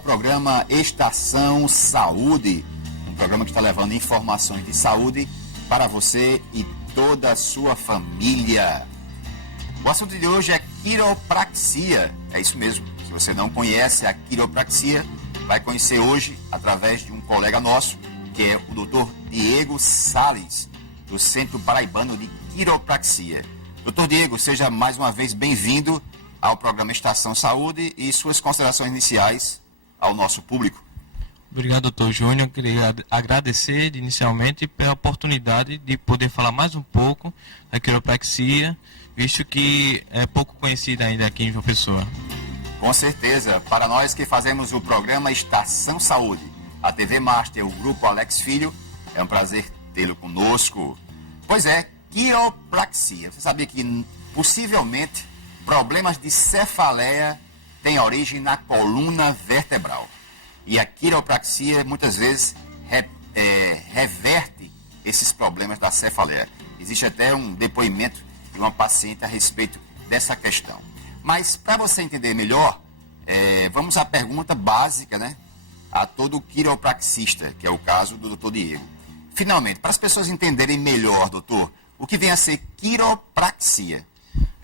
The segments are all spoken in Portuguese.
programa Estação Saúde, um programa que está levando informações de saúde para você e toda a sua família. O assunto de hoje é quiropraxia. É isso mesmo. Se você não conhece a quiropraxia, vai conhecer hoje através de um colega nosso, que é o Dr. Diego Salles, do Centro Paraibano de Quiropraxia. Dr. Diego, seja mais uma vez bem-vindo ao programa Estação Saúde e suas considerações iniciais ao nosso público. Obrigado, doutor Júnior. Queria agradecer inicialmente pela oportunidade de poder falar mais um pouco da quiropraxia, visto que é pouco conhecida ainda aqui em João Pessoa. Com certeza, para nós que fazemos o programa Estação Saúde, a TV Master, o Grupo Alex Filho, é um prazer tê-lo conosco. Pois é, quiropraxia. Você sabia que possivelmente problemas de cefaleia têm origem na coluna vertebral. E a quiropraxia muitas vezes reverte esses problemas da cefaleia. Existe até um depoimento de uma paciente a respeito dessa questão. Mas para você entender melhor, vamos à pergunta básica, né? A todo quiropraxista, que é o caso do Dr. Diego. Finalmente, para as pessoas entenderem melhor, doutor, o que vem a ser quiropraxia?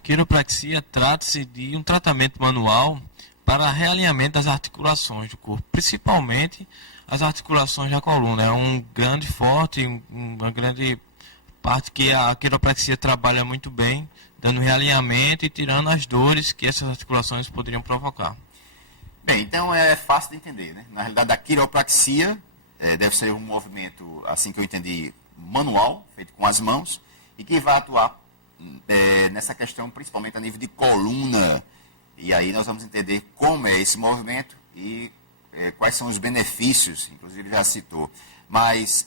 Quiropraxia trata-se de um tratamento manual para realinhamento das articulações do corpo, principalmente as articulações da coluna. É um grande forte, uma grande parte que a quiropraxia trabalha muito bem, dando realinhamento e tirando as dores que essas articulações poderiam provocar. Bem, então é fácil de entender, né? Na realidade, a quiropraxia deve ser um movimento, assim que eu entendi, manual, feito com as mãos, e que vai atuar nessa questão, principalmente a nível de coluna. E aí nós vamos entender como é esse movimento e quais são os benefícios, inclusive ele já citou. Mas,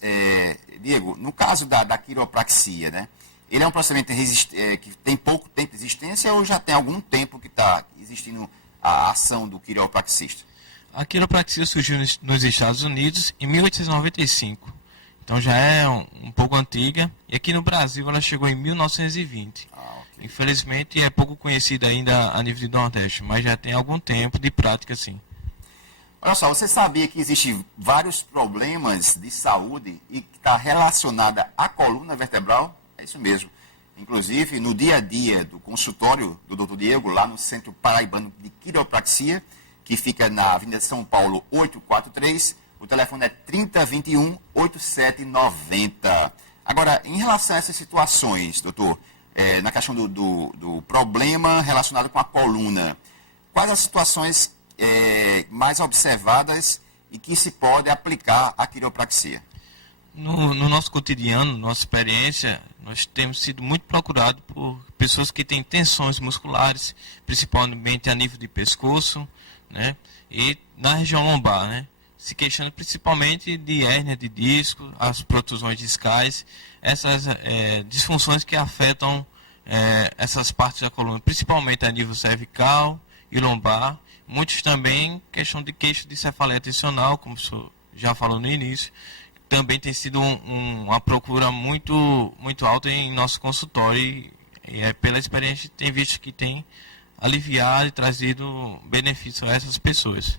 Diego, no caso da quiropraxia, né, ele é um procedimento que tem pouco tempo de existência ou já tem algum tempo que está existindo a ação do quiropraxista? A quiropraxia surgiu nos Estados Unidos em 1895. Então já é um pouco antiga, e aqui no Brasil ela chegou em 1920. Okay. Infelizmente é pouco conhecida ainda a nível de Nordeste, mas já tem algum tempo de prática, sim. Olha só, você sabia que existem vários problemas de saúde e que está relacionada à coluna vertebral? É isso mesmo. Inclusive, no dia a dia do consultório do Dr. Diego, lá no Centro Paraibano de Quiropraxia, que fica na Avenida São Paulo 843, o telefone é 3021-8790. Agora, em relação a essas situações, doutor, na questão do problema relacionado com a coluna, quais as situações mais observadas e que se pode aplicar a quiropraxia? No nosso cotidiano, nossa experiência, nós temos sido muito procurados por pessoas que têm tensões musculares, principalmente a nível de pescoço, né, e na região lombar, né, se queixando principalmente de hérnia de disco, as protusões discais, essas disfunções que afetam essas partes da coluna, principalmente a nível cervical e lombar. Muitos também questão de queixo de cefaleia tensional, como o senhor já falou no início, também tem sido uma procura muito, muito alta em nosso consultório e pela experiência tem visto que tem aliviado e trazido benefício a essas pessoas.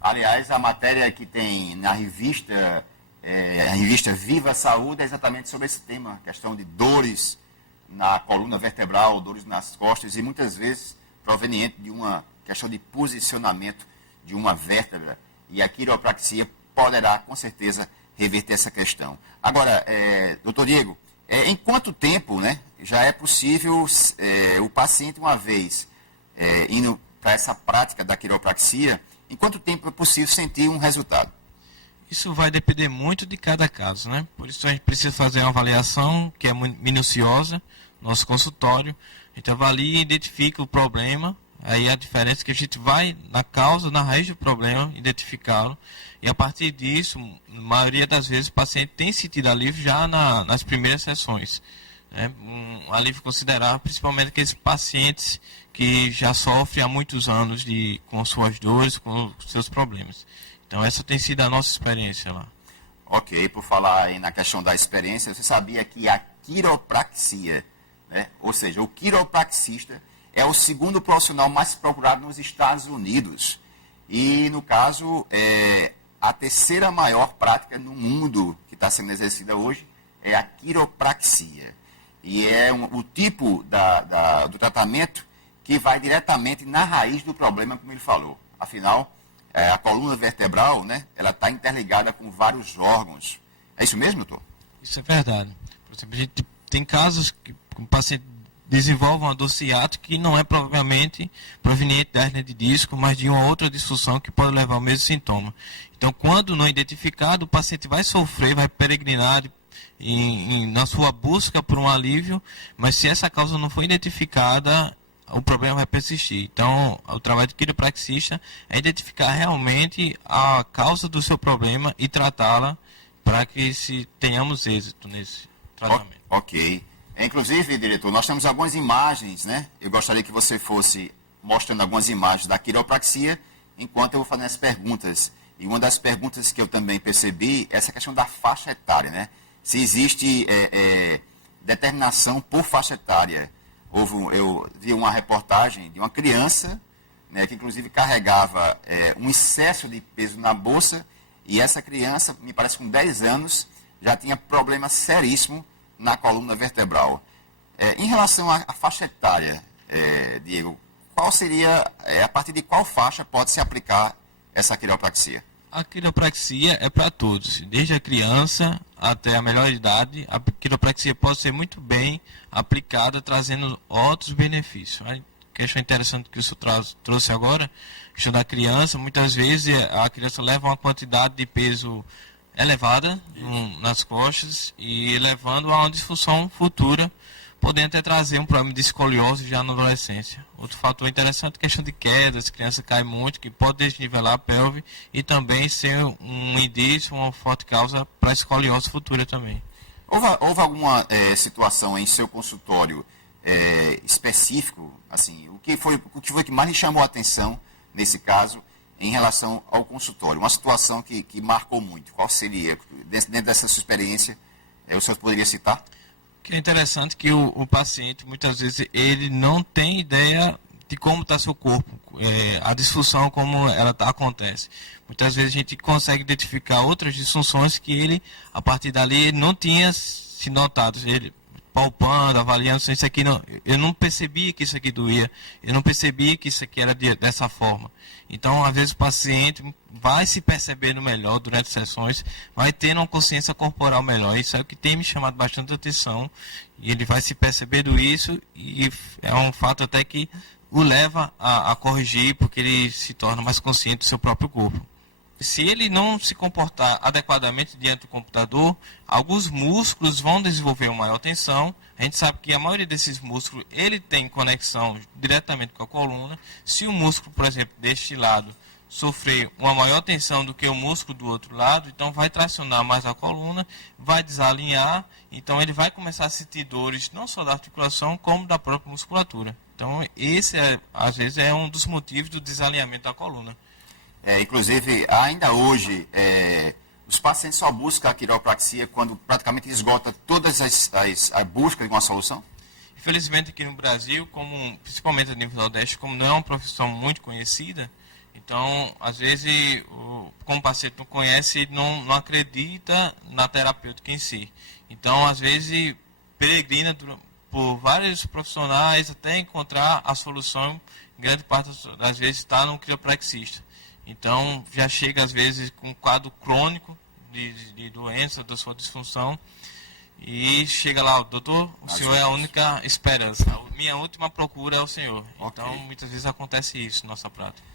Aliás, a matéria que tem na revista, a revista Viva Saúde, é exatamente sobre esse tema, questão de dores na coluna vertebral, dores nas costas e muitas vezes proveniente de uma questão de posicionamento de uma vértebra. E a quiropraxia poderá, com certeza, reverter essa questão. Agora, doutor Diego, em quanto tempo, né, já é possível o paciente, uma vez indo para essa prática da quiropraxia, em quanto tempo é possível sentir um resultado? Isso vai depender muito de cada caso, né? Por isso a gente precisa fazer uma avaliação que é minuciosa, nosso consultório. A gente avalia e identifica o problema. Aí a diferença é que a gente vai na causa, na raiz do problema, identificá-lo. E a partir disso, a maioria das vezes o paciente tem sentido alívio já nas primeiras sessões. Né? Um alívio considerável, principalmente aqueles pacientes que já sofrem há muitos anos com suas dores, com seus problemas. Então essa tem sido a nossa experiência lá. Ok, por falar aí na questão da experiência, você sabia que a quiropraxia, né, ou seja, o quiropraxista, é o segundo profissional mais procurado nos Estados Unidos. E, no caso, a terceira maior prática no mundo que está sendo exercida hoje é a quiropraxia. E é o tipo do tratamento que vai diretamente na raiz do problema, como ele falou. Afinal, a coluna vertebral, né, ela está interligada com vários órgãos. É isso mesmo, doutor? Isso é verdade. Por exemplo, a gente tem casos que o paciente desenvolve uma dor ciática que não é provavelmente proveniente da hérnia de disco, mas de uma outra disfunção que pode levar ao mesmo sintoma. Então, quando não identificado, o paciente vai sofrer, vai peregrinar na sua busca por um alívio, mas se essa causa não for identificada, o problema vai persistir. Então, o trabalho do quiropraxista é identificar realmente a causa do seu problema e tratá-la para que tenhamos êxito nesse tratamento. Ok. Inclusive, diretor, nós temos algumas imagens, né? Eu gostaria que você fosse mostrando algumas imagens da quiropraxia, enquanto eu vou fazendo as perguntas. E uma das perguntas que eu também percebi é essa questão da faixa etária, né? Se existe determinação por faixa etária. Eu vi uma reportagem de uma criança, né, que inclusive carregava um excesso de peso na bolsa, e essa criança, me parece com 10 anos, já tinha problema seríssimo na coluna vertebral. Em relação à faixa etária, Diego, qual seria, a partir de qual faixa pode se aplicar essa quiropraxia? A quiropraxia é para todos, desde a criança até a melhor idade. A quiropraxia pode ser muito bem aplicada, trazendo outros benefícios. A questão interessante que o senhor trouxe agora, a questão da criança, muitas vezes a criança leva uma quantidade de peso elevada nas costas e levando a uma disfunção futura, podendo até trazer um problema de escoliose já na adolescência. Outro fator interessante é a questão de quedas, a criança cai muito, que pode desnivelar a pelve e também ser um indício, uma forte causa para a escoliose futura também. Houve alguma situação em seu consultório específico, assim, o que foi que mais lhe chamou a atenção nesse caso em relação ao consultório? Uma situação que marcou muito. Qual seria? Dentro dessa sua experiência, o senhor poderia citar? Que é interessante que o paciente, muitas vezes, ele não tem ideia de como está seu corpo, a disfunção, como ela acontece. Muitas vezes a gente consegue identificar outras disfunções que ele, a partir dali, ele não tinha se notado. Ele palpando, avaliando, isso aqui não, eu não percebia que isso aqui doía, eu não percebia que isso aqui era dessa forma. Então, às vezes o paciente vai se percebendo melhor durante as sessões, vai tendo uma consciência corporal melhor. Isso é o que tem me chamado bastante atenção, e ele vai se percebendo isso, e é um fato até que o leva a corrigir, porque ele se torna mais consciente do seu próprio corpo. Se ele não se comportar adequadamente diante do computador, alguns músculos vão desenvolver uma maior tensão. A gente sabe que a maioria desses músculos, ele tem conexão diretamente com a coluna. Se o músculo, por exemplo, deste lado, sofrer uma maior tensão do que o músculo do outro lado, então vai tracionar mais a coluna, vai desalinhar, então ele vai começar a sentir dores não só da articulação, como da própria musculatura. Então esse, às vezes, é um dos motivos do desalinhamento da coluna. Inclusive, ainda hoje, os pacientes só buscam a quiropraxia quando praticamente esgota todas as buscas de uma solução? Infelizmente, aqui no Brasil, principalmente a nível do Nordeste, como não é uma profissão muito conhecida, então, às vezes, como o paciente não conhece, ele não acredita na terapêutica em si. Então, às vezes, peregrina por vários profissionais até encontrar a solução, grande parte das vezes está no quiropraxista. Então, já chega às vezes com um quadro crônico de doença, da sua disfunção, e chega lá, doutor, o senhor é a única esperança. A minha última procura é o senhor. Okay. Então, muitas vezes acontece isso na nossa prática.